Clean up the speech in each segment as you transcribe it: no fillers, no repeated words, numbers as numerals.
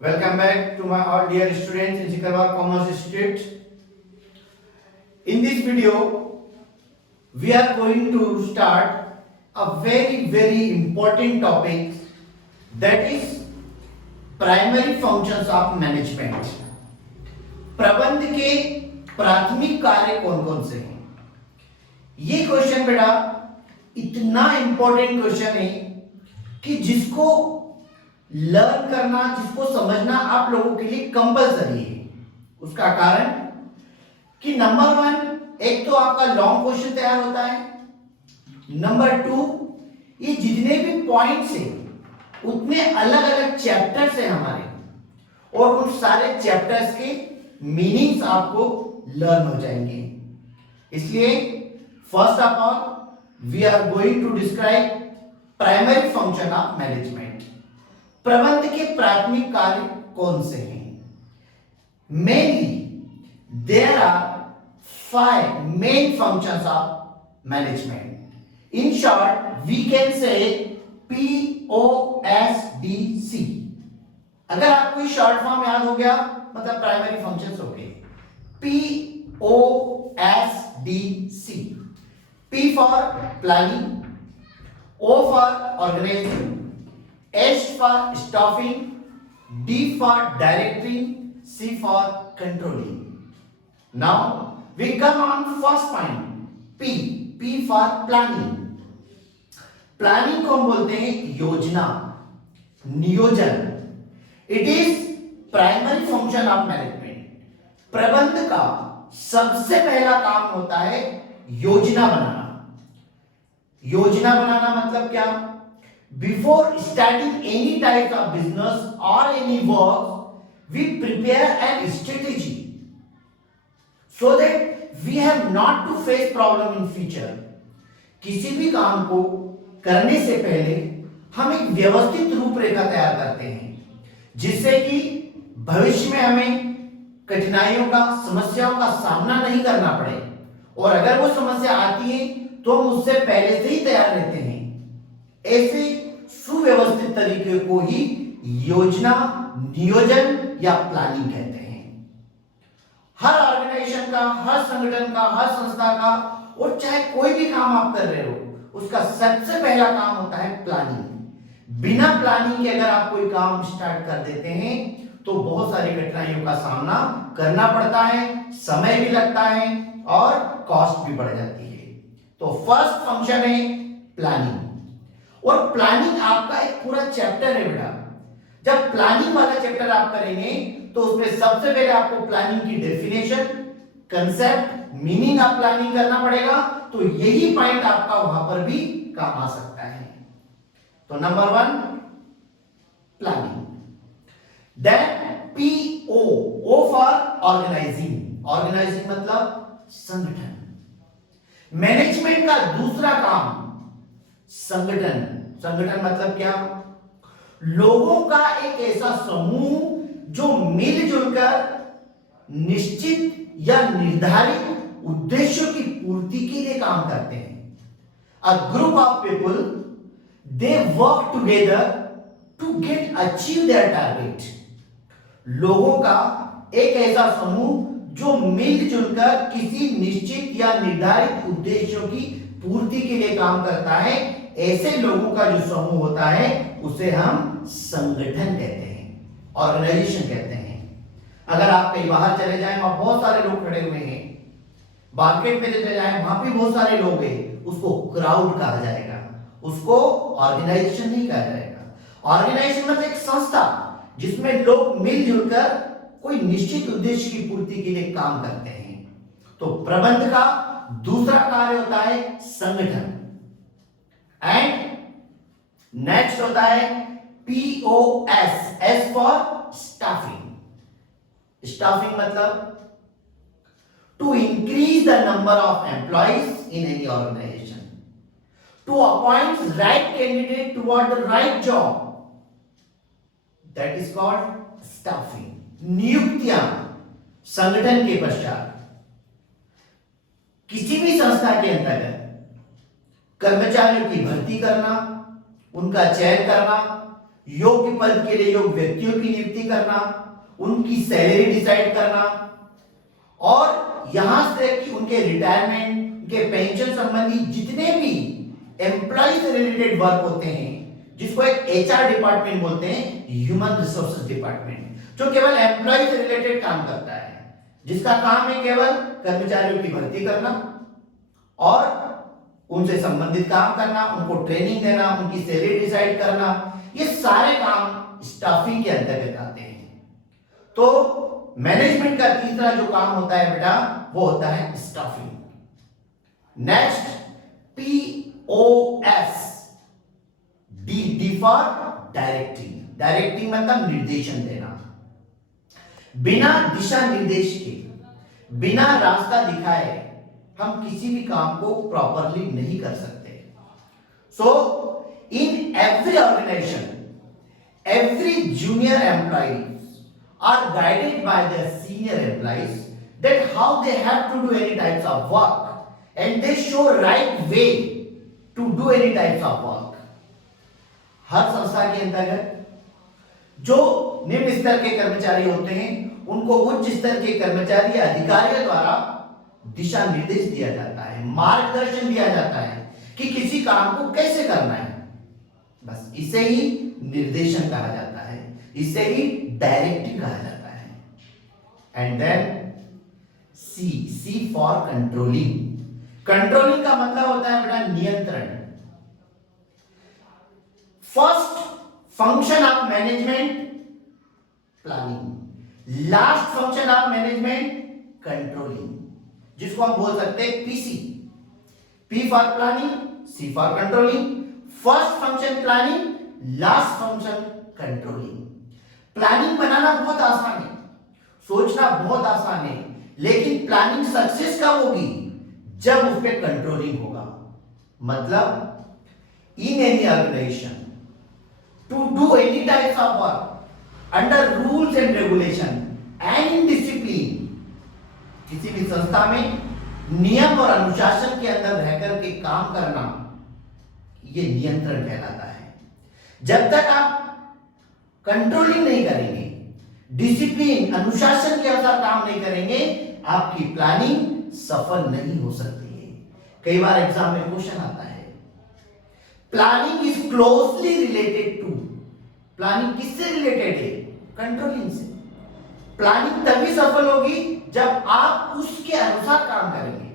Welcome back to my all dear students in Sikalwar Commerce Institute. In this video, we are going to start a very important topic, that is primary functions of management. प्रबंध के प्राथमिक कार्य कौन कौन से हैं? ये question बेटा इतना इंपॉर्टेंट क्वेश्चन है कि जिसको लर्न करना, जिसको समझना आप लोगों के लिए कंपलसरी है। उसका कारण कि नंबर वन, एक तो आपका लॉन्ग क्वेश्चन तैयार होता है, नंबर टू, ये जितने भी पॉइंट्स हैं उतने अलग अलग चैप्टर्स हैं हमारे, और उन सारे चैप्टर्स के मीनिंग्स आपको लर्न हो जाएंगे। इसलिए first of all we are going to describe primary function of management. प्रबंध के प्राथमिक कार्य कौन से हैं? Mainly there are 5 main functions of management. In short, we can say POSDC. अगर आपको शॉर्ट फॉर्म याद हो गया मतलब प्राइमरी फंक्शंस हो गए. POSDC. P for planning, O for organizing, S for staffing, D for directing, C for controlling. Now we come on first point, P. P for planning. Planning को हम बोलते हैं योजना, नियोजन. It is primary function of management. प्रबंध का सबसे पहला काम होता है योजना बनाना. योजना बनाना मतलब क्या? Before starting any type of business or any work, we prepare a strategy so that we have not to face problem in future. किसी भी काम को करने से पहले हम एक व्यवस्थित रूपरेखा तैयार करते हैं, जिससे कि भविष्य में हमें कठिनाइयों का, समस्याओं का सामना नहीं करना पड़े, और अगर वो समस्या आती है तो हम उससे पहले से ही तैयार रहते हैं. ऐसे सुव्यवस्थित तरीके को ही योजना, नियोजन या प्लानिंग कहते हैं. हर ऑर्गेनाइजेशन का, हर संगठन का, हर संस्था का, और चाहे कोई भी काम आप कर रहे हो, उसका सबसे पहला काम होता है प्लानिंग. बिना प्लानिंग के अगर आप कोई काम स्टार्ट कर देते हैं तो बहुत सारी कठिनाइयों का सामना करना पड़ता है, समय भी लगता है और कॉस्ट भी बढ़ जाती है. तो फर्स्ट फंक्शन है प्लानिंग. और प्लानिंग आपका एक पूरा चैप्टर है बेटा. जब प्लानिंग वाला चैप्टर आप करेंगे तो उसमें सबसे पहले आपको प्लानिंग की definition, concept, meaning of planning करना पड़ेगा. तो यही पॉइंट आपका वहां पर भी काम आ सकता है. तो number 1 planning. Then PO, O for organizing. Organizing मतलब संगठन. मैनेजमेंट का दूसरा काम संगठन. संगठन मतलब क्या? लोगों का एक ऐसा समूह जो मिलजुल कर निश्चित या निर्धारित उद्देश्यों की पूर्ति के लिए काम करते हैं. A group of people, they work together to get achieve their target. लोगों का एक ऐसा समूह जो मिलजुल कर किसी निश्चित या निर्धारित उद्देश्यों की पूर्ति के लिए काम करता है, ऐसे लोगों का जो समूह होता है उसे हम संगठन कहते हैं, ऑर्गेनाइजेशन कहते हैं. अगर आप कहीं बाहर चले जाएं और बहुत सारे लोग खड़े हुए हैं, मार्केट में चले जाएं, वहां भी बहुत सारे लोग हैं, उसको क्राउड कहा जाएगा, उसको ऑर्गेनाइजेशन नहीं कहा जाएगा. ऑर्गेनाइजेशन मतलब एक संस्था जिसमें लोग मिलजुल कर कोई निश्चित उद्देश्य की पूर्ति के लिए काम करते हैं. तो प्रबंध का दूसरा कार्य होता है संगठन. एंड नेक्स्ट होता है POS, S for staffing. Staffing मतलब to increase the number of employees in any organisation, to appoint right candidate toward the right job, that is called staffing. नियुक्तियां संगठन के पश्चात किसी भी संस्था के अंतर्गत कर्मचारियों की भर्ती करना, उनका चयन करना, योग्य पद के लिए योग्य व्यक्तियों की नियुक्ति करना, उनकी सैलरी डिसाइड करना, और यहां से कि उनके रिटायरमेंट, उनके पेंशन संबंधी जितने भी एम्प्लॉय से रिलेटेड वर्क होते हैं, जिसको एक एचआर डिपार्टमेंट बोलते हैं, ह्यूमन रिसोर्सेज डिपार्टमेंट, जो केवल एम्प्लॉय से रिलेटेड काम करता है, जिसका काम है केवल कर्मचारियों की भर्ती करना और उनसे संबंधित काम करना, उनको ट्रेनिंग देना, उनकी सैलरी डिसाइड करना, ये सारे काम स्टाफिंग के अंतर्गत आते हैं। तो मैनेजमेंट का तीसरा जो काम होता है बेटा, वो होता है staffing. Next POS, D for directing. Directing मतलब निर्देशन देना। बिना दिशा निर्देश के, बिना रास्ता दिखाए हम किसी भी काम को प्रॉपरली नहीं कर सकते। So in every organisation, every junior employees are guided by their senior employees that how they have to do any types of work, and they show right way to do any types of work. हर संस्था के अंतर्गत जो निम्न स्तर के कर्मचारी होते हैं, उनको उच्च स्तर के कर्मचारी अधिकारियों द्वारा दिशा निर्देश दिया जाता है, मार्गदर्शन दिया जाता है कि किसी काम को कैसे करना है। बस इसे ही निर्देशन कहा जाता है, इसे ही डायरेक्टिव कहा जाता है। And then C for controlling. Controlling का मतलब होता है बेटा नियंत्रण। First function of management planning, last function of management controlling, जिसको हम बोल सकते हैं PC. P for planning, C for controlling, first function planning, last function controlling. Planning बनाना बहुत आसान है, सोचना बहुत आसान है, लेकिन प्लानिंग सक्सेस कब होगी? जब उस पर कंट्रोलिंग होगा। मतलब in any organisation to do any types of work under rules and regulation and in discipline, किसी भी संस्था में नियम और अनुशासन के अंदर रहकर के काम करना, ये नियंत्रण कहलाता है। जब तक आप कंट्रोलिंग नहीं करेंगे, डिसिप्लिन अनुशासन के अनुसार काम नहीं करेंगे, आपकी प्लानिंग सफल नहीं हो सकती है। कई बार एग्जाम में क्वेश्चन आता है, planning is closely related to, planning किससे रिलेटेड है? कंट्रोलिंग से। प्लानिंग तभी सफल होगी जब आप उसके अनुसार काम करेंगे,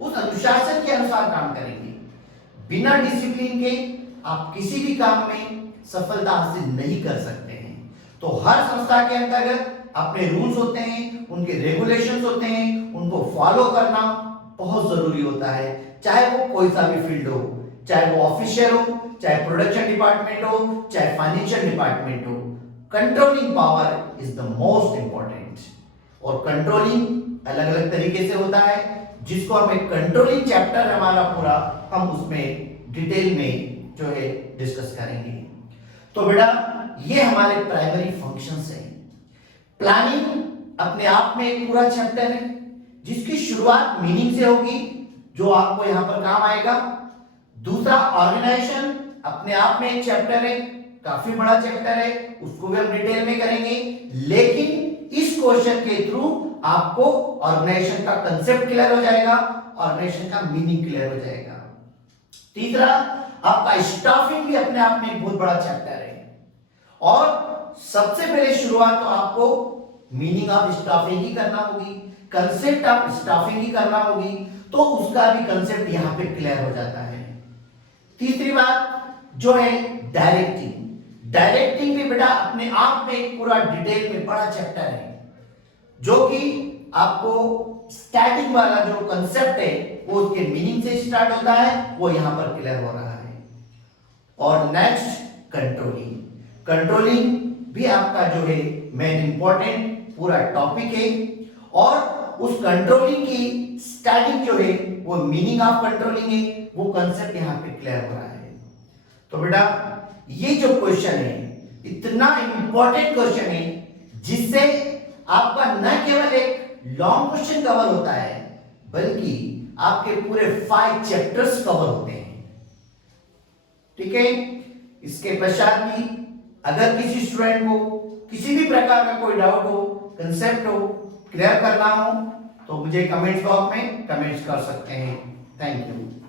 उस अनुशासन के अनुसार काम करेंगे। बिना डिसिप्लिन के आप किसी भी काम में सफलता हासिल नहीं कर सकते हैं। तो हर संस्था के अंतर्गत अपने रूल्स होते हैं, उनके रेगुलेशंस होते हैं, उनको फॉलो करना बहुत जरूरी होता है, चाहे वो कोई सा भी फील्ड हो, चाहे वो ऑफिशियल हो, चाहे प्रोडक्शन डिपार्टमेंट हो, चाहे फाइनेंशियल डिपार्टमेंट हो। Controlling power is the most important. और कंट्रोलिंग अलग अलग तरीके से होता है, जिसको हम एक कंट्रोलिंग चैप्टर हमारा पूरा हम उसमें डिटेल में जो है डिस्कस करेंगे। तो बेटा ये हमारे प्राइमरी फंक्शंस हैं। प्लानिंग अपने आप में एक पूरा चैप्टर है, जिसकी शुरुआत मीनिंग से होगी, जो आपको यहां पर काम आएगा। दूसरा ऑर्गेनाइजेशन अपने आप में एक चैप्टर है, काफी बड़ा चैप्टर है, उसको भी हम डिटेल में करेंगे। लेकिन इस क्वेश्चन के थ्रू आपको ऑर्गेनाइजेशन का कंसेप्ट क्लियर हो जाएगा, ऑर्गेनाइजेशन का मीनिंग क्लियर हो जाएगा। तीसरा आपका स्टाफिंग भी अपने आप में एक बहुत बड़ा चैप्टर है, और सबसे पहले शुरुआत तो आपको मीनिंग ऑफ स्टाफिंग ही करना होगी, कंसेप्ट ऑफ स्टाफिंग ही करना होगी, तो उसका भी कंसेप्ट यहां पे क्लियर हो जाता है। तीसरी बात जो है डायरेक्टिंग। डायरेक्टिंग भी बेटा अपने आप में एक पूरा डिटेल में बड़ा चैप्टर है, जो कि आपको स्टार्टिंग वाला जो कंसेप्ट है वो उसके मीनिंग से स्टार्ट होता है, वो यहां पर क्लियर हो रहा है। और नेक्स्ट कंट्रोलिंग। कंट्रोलिंग भी आपका जो है मेन इंपॉर्टेंट पूरा टॉपिक है, और उस कंट्रोलिंग की स्टार्टिंग जो है वो मीनिंग ऑफ कंट्रोलिंग है, वो कंसेप्ट यहां पे क्लियर हो रहा है। तो बेटा ये जो क्वेश्चन है इतना इंपॉर्टेंट क्वेश्चन है, जिससे आपका न केवल एक लॉन्ग क्वेश्चन कवर होता है, बल्कि आपके पूरे 5 चैप्टर्स कवर होते हैं। ठीक है, इसके पश्चात भी अगर किसी स्टूडेंट को किसी भी प्रकार का कोई डाउट हो, कंसेप्ट हो, क्लियर करना हो तो मुझे कमेंट्स बॉक्स में कमेंट्स कर सकते हैं। Thank you.